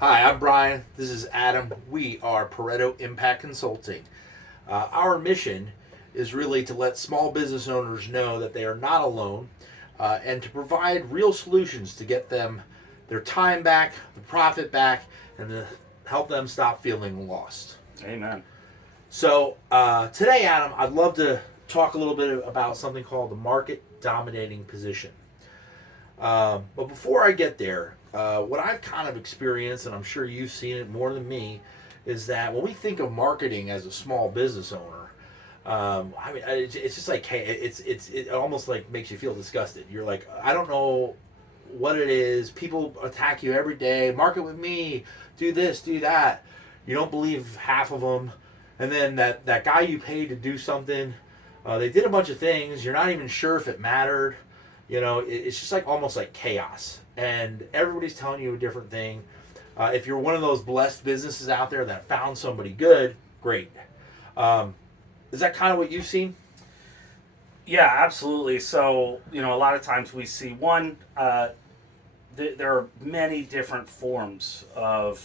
Hi, I'm Brian. This is Adam. We are Pareto Impact Consulting. Our mission is really to let small business owners know that they are not alone and to provide real solutions to get them their time back, the profit back, and to help them stop feeling lost. Amen. So, today, Adam, I'd love to talk a little bit about something called the market dominating position. But before I get there, what I've kind of experienced, and I'm sure you've seen it more than me, is that when we think of marketing as a small business owner, I mean, it's just like, hey, it almost like makes you feel disgusted. You're like, I don't know what it is. People attack you every day. Market with me. Do this. Do that. You don't believe half of them, and then that guy you paid to do something, they did a bunch of things. You're not even sure if it mattered. It's just like almost like chaos, and everybody's telling you a different thing. If you're one of those blessed businesses out there that found somebody good, great. Um, is that kind of what you've seen? Yeah, absolutely. So, a lot of times we see there are many different forms of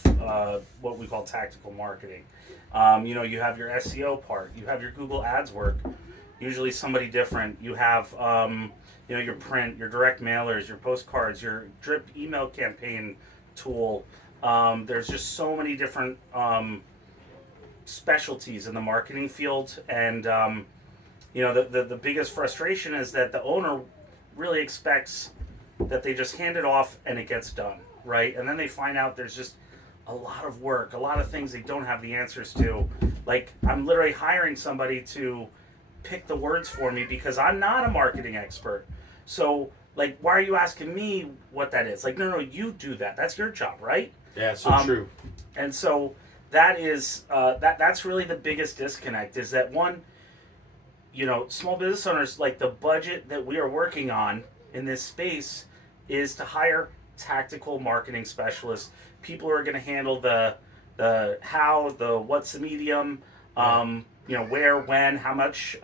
what we call tactical marketing. You have your SEO part, you have your Google Ads work, usually somebody different. You have, your print, your direct mailers, your postcards, your drip email campaign tool. There's just so many different specialties in the marketing field, and the biggest frustration is that the owner really expects that they just hand it off and it gets done, right? And then they find out there's just a lot of work, a lot of things they don't have the answers to. Like, I'm literally hiring somebody to pick the words for me because I'm not a marketing expert. So, like, why are you asking me what that is? Like, no, you do that. That's your job, right? Yeah, so Um, true. and so that is that's really the biggest disconnect, is that one, small business owners, like, the budget that we are working on in this space is to hire tactical marketing specialists, people who are going to handle the how, the what's the medium, Yeah. where, when, how much,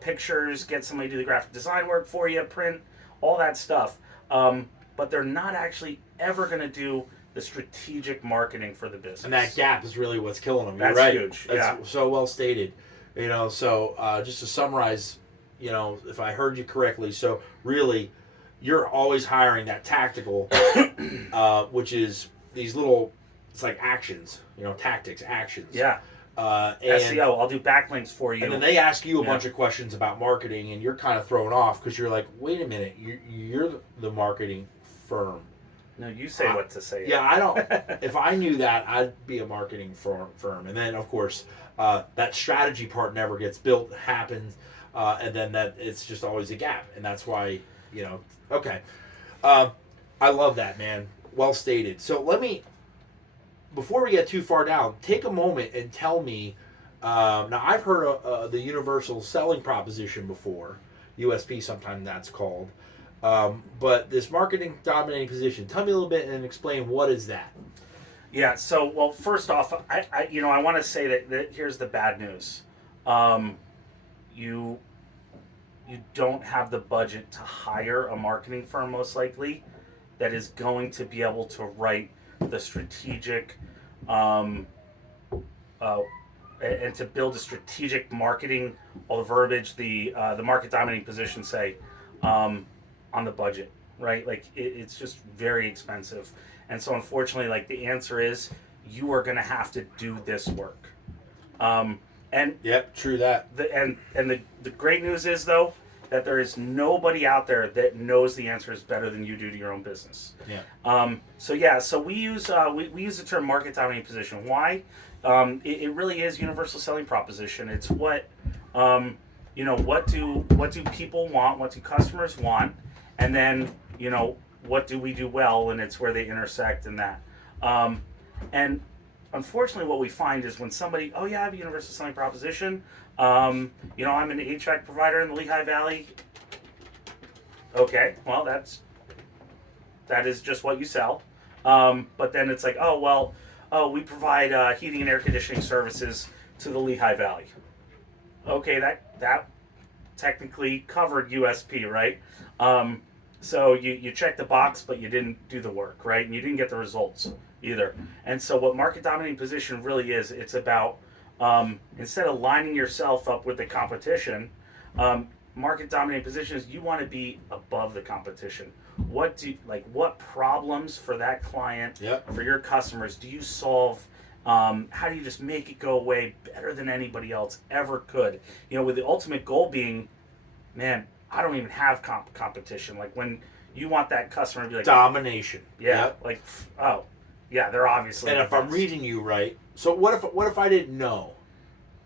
pictures, get somebody to do the graphic design work for you, print, all that stuff. But they're not actually ever going to do the strategic marketing for the And that business. gap is really what's killing them. You're That's right. huge. Yeah. That's so well stated. So just to summarize, if I heard you correctly, so really, you're always hiring that tactical, which is these little, it's like actions, tactics, actions. Yeah. And SEO. I'll do backlinks for and then you. they ask you a Yeah. bunch of questions about marketing, and you're kind of thrown off because you're like, wait a minute, you're the marketing firm. No, you say what to say. Yeah, I don't. If I knew that, I'd be a marketing firm. And then, of course, that strategy part never gets built, happens, and then that it's just always a gap, and that's why, you know. Okay, uh, I love that, man. Well stated. So let me, before we get too far down, take a moment and tell me. Now, I've heard of the universal selling proposition before, USP, sometimes that's called. But this marketing dominating position, tell me a little bit and explain what is that. Yeah. So, well, first off, I want to say that here's the bad news. Um, you you don't have the budget to hire a marketing firm, most likely, that is going to be able to write the strategic, um, uh, and to build a strategic marketing, all the verbiage, the market dominating position, say, um, on the budget, right? Like, it's just very expensive, and so unfortunately, like, the answer is you are going to have to do this work. Um, and Yep, true that. the great news is, though, that there is nobody out there that knows the answers better than you do to your own business. Yeah. So yeah, so we use the term market dominating position. Why? It really is universal selling proposition. It's um, what do people want? What do customers want? And then, what do we do well? And it's where they intersect in that. Um, and unfortunately, what we find is when somebody, oh yeah, I have a universal selling proposition. I'm an HVAC provider in the Lehigh Valley. Okay, well, that is just what you sell. But then it's like, oh well, oh, we provide heating and air conditioning services to the Lehigh Valley. Okay, that technically covered USP, right? Um, So you check the box, but you didn't do the work, right? And you didn't get the results either. And so what market dominating position really is, it's about instead of lining yourself up with the competition, market dominating position is you want to be above the competition. What problems for that client, Yep. for your customers, do you solve? How do you just make it go away better than anybody else ever could? With the ultimate goal being, man, I don't even have competition. Like when you want that customer to be like, Domination. yeah, Yep. like, oh, yeah, they're obviously. And the if I'm best. reading you right, so what if I didn't know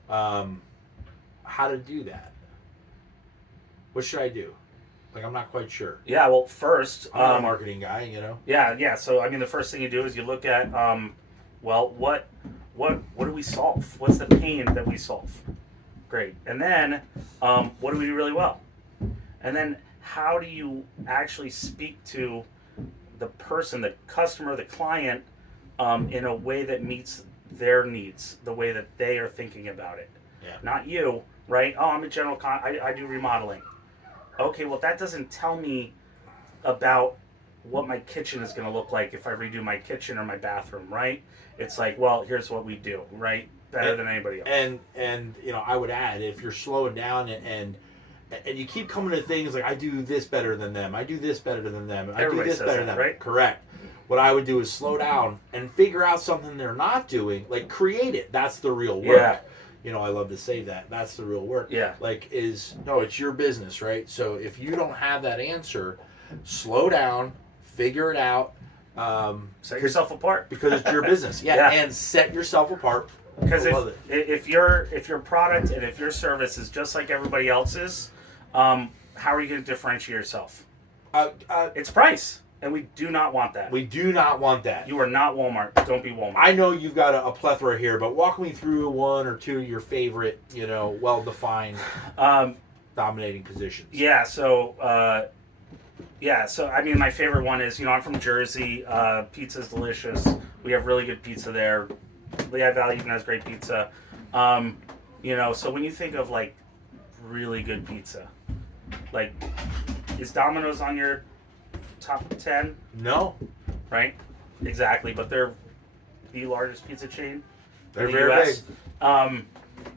how to do that? What should I do? Like I'm not quite sure. Yeah, well, first, I'm not a marketing guy, yeah. So I mean, the first thing you do is you look at, well, what do we solve? What's the pain that we solve? Great, and then what do we do really well? And then how do you actually speak to the person, the customer, the client, in a way that meets their needs, the way that they are thinking about it? Yeah. Not you, right? Oh, I'm a general I do remodeling. Okay, well, that doesn't tell me about what my kitchen is going to look like if I redo my kitchen or my bathroom, right? It's like, well, here's what we do, right? Better than anybody else. And I would add, if you're slowing down and you keep coming to things like I do this better than them, I do this better than them, Everybody do this says better that, than them. right? Correct. What I would do is slow down and figure out something they're not doing, like create it. That's the real work. Yeah. I love to say that. That's the real work. Yeah. It's your business, right? So if you don't have that answer, slow down, figure it out. Set yourself apart. Because it's your business. Yeah. And set yourself apart. Because if your product and if your service is just like everybody else's, how are you going to differentiate yourself? It's price, and we do not want that. We do not want that. You are not Walmart. Don't be Walmart. I know you've got a plethora here, but walk me through one or two of your favorite, well-defined dominating positions. Yeah. So I mean, my favorite one is, I'm from Jersey. Pizza's delicious. We have really good pizza there. Lehigh Valley even has great pizza. So when you think of like really good pizza, like is Domino's on your top 10? No. Right? Exactly, but they're the largest pizza chain They're in the very US.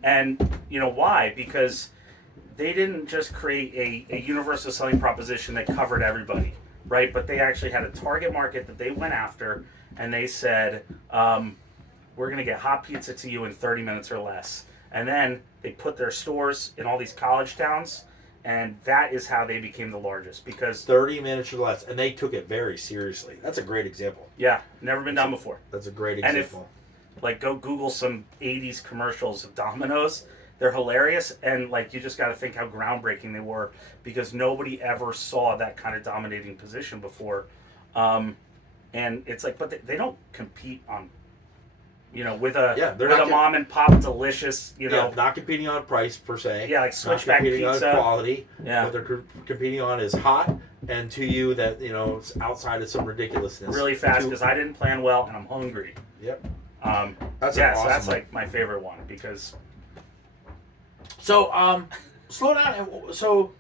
And why? Because they didn't just create a universal selling proposition that covered everybody, right? But they actually had a target market that they went after, and they said, we're going to get hot pizza to you in 30 minutes or less. And then they put their stores in all these college towns, and that is how they became the largest. Because 30 minutes or less, and they took it very seriously. That's a great example. yeah, never been done before. That's a great And example. Go Google some 80s commercials of Domino's. They're hilarious, and you just got to think how groundbreaking they were, because nobody ever saw that kind of dominating position before. And it's like, but they don't compete on, with a mom and pop delicious, not competing on price per se. Yeah, like Switchback not competing Pizza. on quality. Yeah. What they're competing on is hot, and to you that it's outside of some ridiculousness. Really fast, because I didn't plan well and I'm hungry. Yep. That's an so awesome that's one. like my favorite one, because So, slow down. So,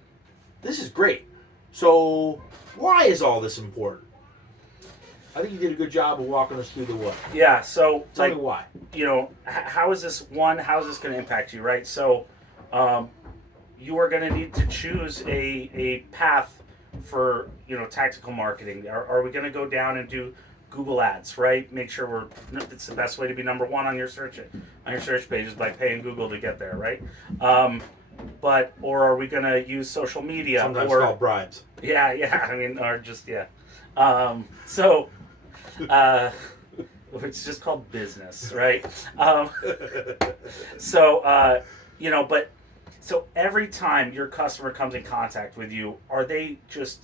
this is great. So, why is all this important? I think you did a good job of walking us through the what. yeah. So Tell me why. how is this going to impact you, right? So, you are going to need to choose a path for tactical marketing. Are we going to go down and do Google Ads, right? Make sure it's the best way to be number one on your search page is by paying Google to get there, right? Or are we going to use social media? Sometimes called bribes. Yeah. I mean, or just yeah. It's just called business, right? So every time your customer comes in contact with you, are they just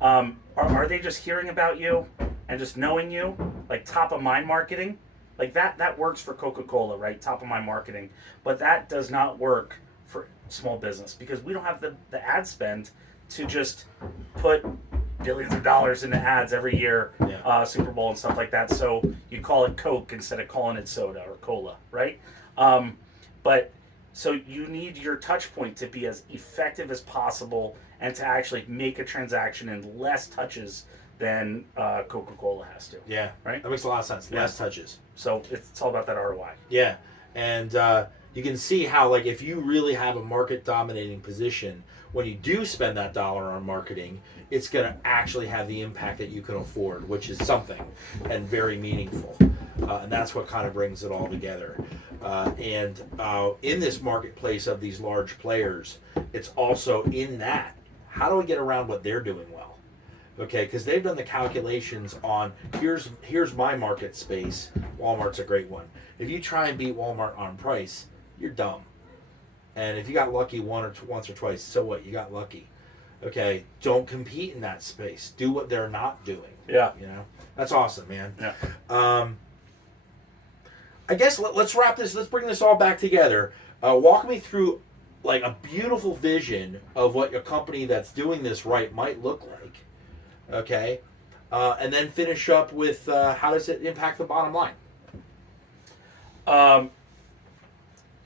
are they just hearing about you and just knowing you, like top of mind marketing? Like that works for Coca-Cola, right? Top of mind marketing, but that does not work for small business, because we don't have the ad spend to just put billions of dollars into ads every year, Super Bowl and stuff like that. So you call it Coke instead of calling it soda or cola, right? So you need your touch point to be as effective as possible and to actually make a transaction in less touches than Coca-Cola has to. Yeah. Right? That makes a lot of sense. Yeah. Less touches. So it's all about that ROI. Yeah. And you can see how, like, if you really have a market dominating position, when you do spend that dollar on marketing, it's going to actually have the impact that you can afford, which is something and very meaningful. And that's what kind of brings it all together. And in this marketplace of these large players, it's also in that, how do we get around what they're doing well? Okay, because they've done the calculations on here's my market space. Walmart's a great one. If you try and beat Walmart on price, you're dumb. And if you got lucky once or twice, so what? You got lucky. Okay, don't compete in that space. Do what they're not doing. Yeah. You know, that's awesome, man. Yeah. I guess let's wrap this. Let's bring this all back together. Walk me through like a beautiful vision of what a company that's doing this right might look like. Okay, and then finish up with how does it impact the bottom line?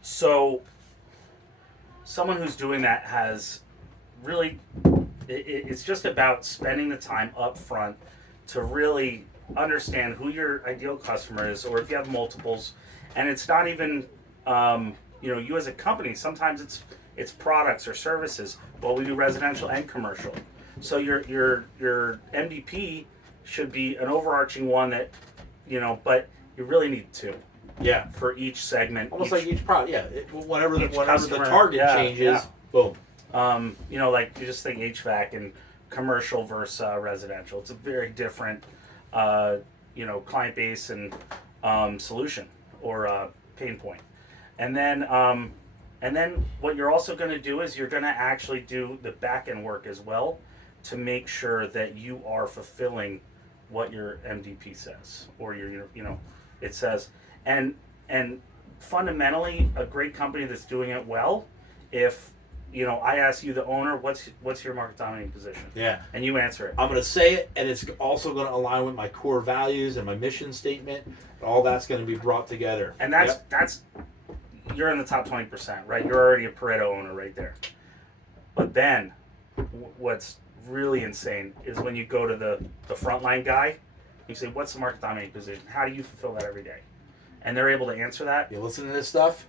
So someone who's doing that has really, it's just about spending the time up front to really understand who your ideal customer is, or if you have multiples. And it's not even you as a company, sometimes it's products or services. Well, we do residential and commercial, so your MDP should be an overarching one that but you really need two. Yeah, For each segment. almost like each product. Yeah, whenever the customer, target yeah, changes, yeah. boom. Like you just think HVAC and commercial versus residential. It's a very different, client base and solution or pain point. And then what you're also going to do is you're going to actually do the back end work as well to make sure that you are fulfilling what your MDP says or your it says. And fundamentally, a great company that's doing it well, if I ask you, the owner, what's your market dominating position? Yeah. And you answer it. I'm going to say it, and it's also going to align with my core values and my mission statement. And all that's going to be brought together. And that's you're in the top 20%, right? You're already a Pareto owner right there. But then, what's really insane is when you go to the frontline guy, you say, what's the market dominating position? How do you fulfill that every day? And they're able to answer that. You listen to this stuff,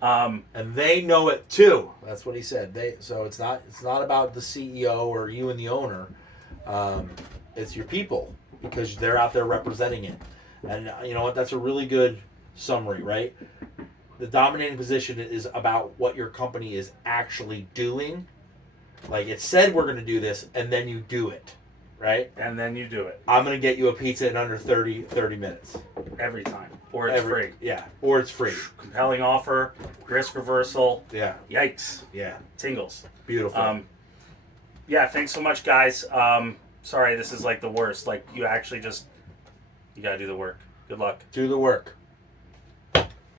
and they know it too. That's what he said. So it's not about the CEO or you and the owner. It's your people, because they're out there representing it. And you know what? That's a really good summary, right? The dominating position is about what your company is actually doing. Like it said, we're going to do this, and then you do it, right? And then you do it. I'm going to get you a pizza in under 30 minutes. Every time. Or it's free. Yeah, or it's free. Compelling offer, risk reversal. Yeah. Yikes. Yeah. Tingles. Beautiful. Yeah, thanks so much, guys. Sorry, this is like the worst. Like, you actually you got to do the work. Good luck. Do the work.